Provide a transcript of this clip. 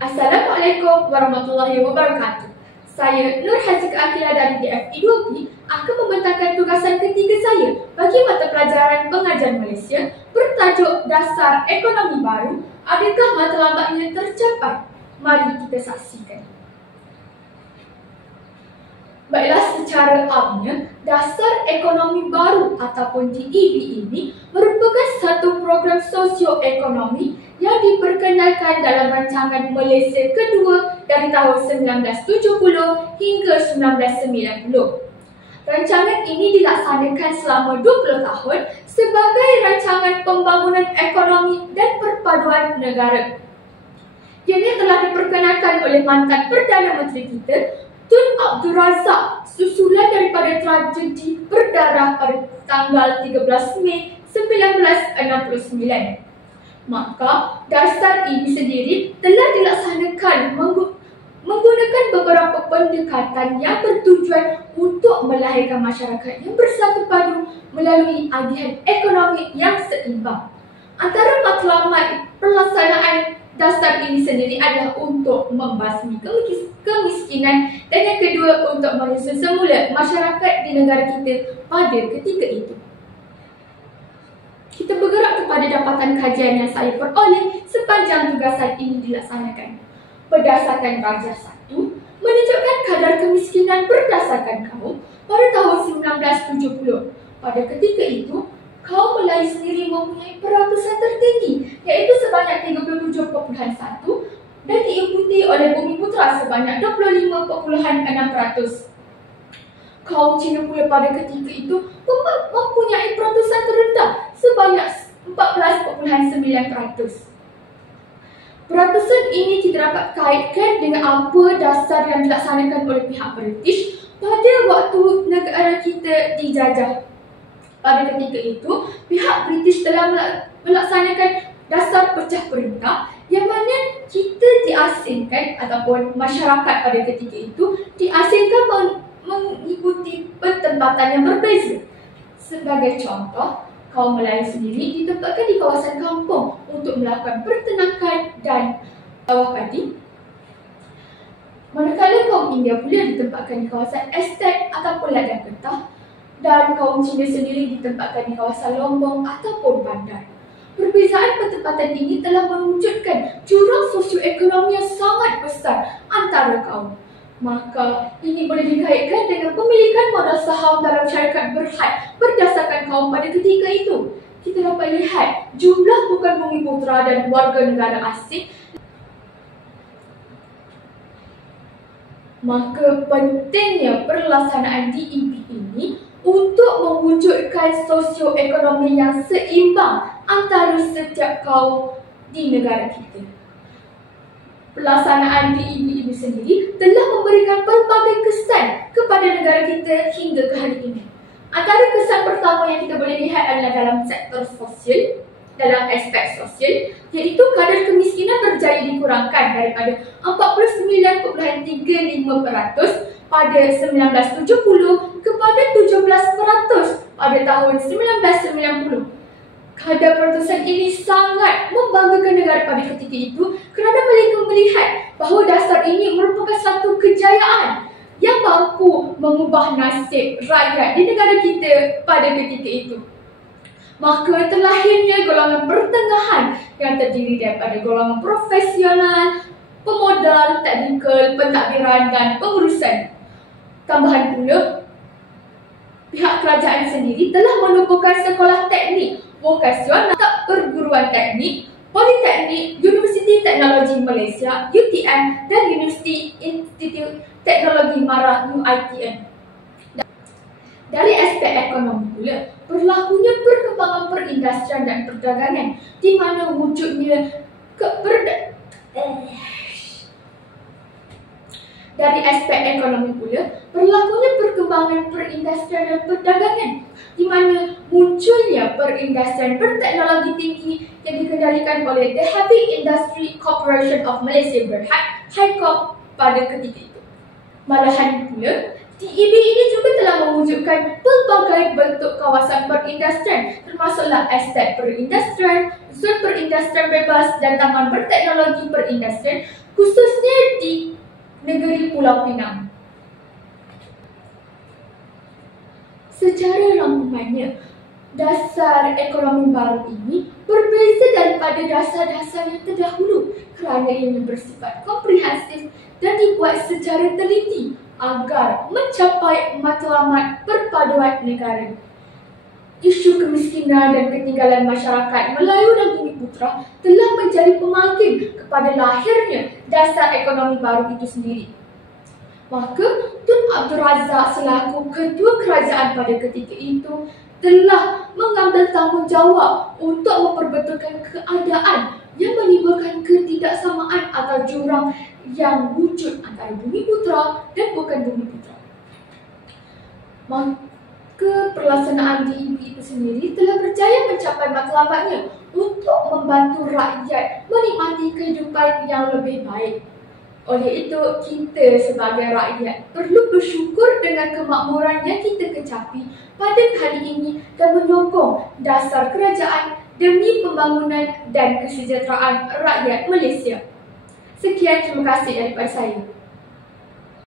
Assalamualaikum warahmatullahi wabarakatuh. Saya Nur Hazika Akila dari DFI2P akan membentangkan tugasan ketiga saya bagi mata pelajaran pengajaran Malaysia bertajuk Dasar Ekonomi Baru. Adakah matlamatnya tercapai? Mari kita saksikan. Baiklah, secara amnya, Dasar Ekonomi Baru ataupun DEB ini merupakan satu program sosioekonomi yang diperkenalkan dalam rancangan Malaysia kedua dari tahun 1970 hingga 1990. Rancangan ini dilaksanakan selama 20 tahun sebagai rancangan pembangunan ekonomi dan perpaduan negara. Ianya telah diperkenalkan oleh mantan Perdana Menteri kita, Tun Abdul Razak, susulan daripada tragedi berdarah pada tanggal 13 Mei 1969. Maka, dasar ini sendiri telah dilaksanakan menggunakan beberapa pendekatan yang bertujuan untuk melahirkan masyarakat yang bersatu padu melalui agihan ekonomi yang seimbang. Antara matlamat pelaksanaan dasar ini sendiri adalah untuk membasmi kemiskinan dan yang kedua untuk menyusun semula masyarakat di negara kita pada ketika itu. Kita bergerak kepada dapatan kajian yang saya peroleh sepanjang tugasan ini dilaksanakan. Berdasarkan Darjah 1, menunjukkan kadar kemiskinan berdasarkan kaum pada tahun 1970. Pada ketika itu, kaum Melayu sendiri mempunyai peratusan tertinggi iaitu sebanyak 37.1 dan diikuti oleh Bumiputera sebanyak 25.6%. Kaum Cina pula pada ketika itu mempunyai peratusan terendah sebanyak 14.9%. Peratusan ini kita dapat kaitkan dengan apa dasar yang dilaksanakan oleh pihak British pada waktu negara kita dijajah. Pada ketika itu, pihak British telah melaksanakan dasar pecah perintah yang mana kita diasingkan ataupun masyarakat pada ketika itu diasingkan mengikuti pentempatan yang berbeza. Sebagai contoh, kaum Melayu sendiri ditempatkan di kawasan kampung untuk melakukan pertenakan dan sawah padi. Manakala kaum India pula ditempatkan di kawasan estet ataupun ladang getah, dan kaum Cina sendiri ditempatkan di kawasan lombong ataupun bandar. Perbezaan pentempatan ini telah mewujudkan jurang sosioekonomi yang sangat besar antara kaum. Maka ini boleh dikaitkan dengan pemilikan modal saham dalam syarikat berhad berdasarkan kaum pada ketika itu. Kita dapat lihat jumlah bukan Bumiputera dan warga negara asing. Maka pentingnya pelaksanaan DEB ini untuk mewujudkan sosioekonomi yang seimbang antara setiap kaum di negara kita. Pelaksanaan DEB ini sendiri telah memberikan pelbagai kesan kepada negara kita hingga ke hari ini. Antara kesan pertama yang kita boleh lihat adalah dalam sektor sosial, dalam aspek sosial, iaitu kadar kemiskinan berjaya dikurangkan daripada 49.35% pada 1970 kepada 17% pada tahun 1990. Kadar peratusan ini sangat membanggakan negara pada ketika itu kerana mereka melihat bahawa dasar ini merupakan satu kejayaan yang mampu mengubah nasib rakyat di negara kita pada ketika itu. Maka terlahirnya golongan pertengahan yang terdiri daripada golongan profesional, pemodal, teknikal, pentadbiran dan pengurusan. Tambahan pula, pihak kerajaan sendiri telah menubuhkan sekolah teknik, vokasional, perguruan teknik, politeknik, Universiti Teknologi Malaysia (UTM) dan Universiti Institut Teknologi Mara (UITM). Dari aspek ekonomi pula, berlakunya perkembangan perindustrian dan perdagangan di mana wujudnya Dari aspek ekonomi pula, berlakunya perkembangan perindustrian dan perdagangan di mana munculnya perindustrian berteknologi tinggi yang dikendalikan oleh The Heavy Industry Corporation of Malaysia Berhad (HICOM) pada ketika itu. Malahan pula, DEB ini juga telah mewujudkan pelbagai bentuk kawasan perindustrian termasuklah estet perindustrian, zon perindustrian bebas dan taman berteknologi perindustrian khususnya di negeri Pulau Pinang. Secara rangkumannya, dasar ekonomi baru ini berbeza daripada dasar-dasar yang terdahulu kerana ia bersifat komprehensif dan dibuat secara teliti agar mencapai matlamat perpaduan negara. Isu kemiskinan dan ketinggalan masyarakat Melayu dan Bumiputera telah menjadi pemanggil kepada lahirnya dasar ekonomi baru itu sendiri. Maka Tun Abdul Razak selaku ketua kerajaan pada ketika itu telah mengambil tanggungjawab untuk memperbetulkan keadaan yang menimbulkan ketidaksamaan atau jurang yang wujud antara Bumiputera dan bukan Bumiputera. Maka pelaksanaan DEP itu sendiri telah berjaya mencapai matlamatnya untuk membantu rakyat menikmati kehidupan yang lebih baik. Oleh itu, kita sebagai rakyat perlu bersyukur dengan kemakmuran yang kita kecapi pada kali ini dan menyokong dasar kerajaan demi pembangunan dan kesejahteraan rakyat Malaysia. Sekian, terima kasih daripada saya.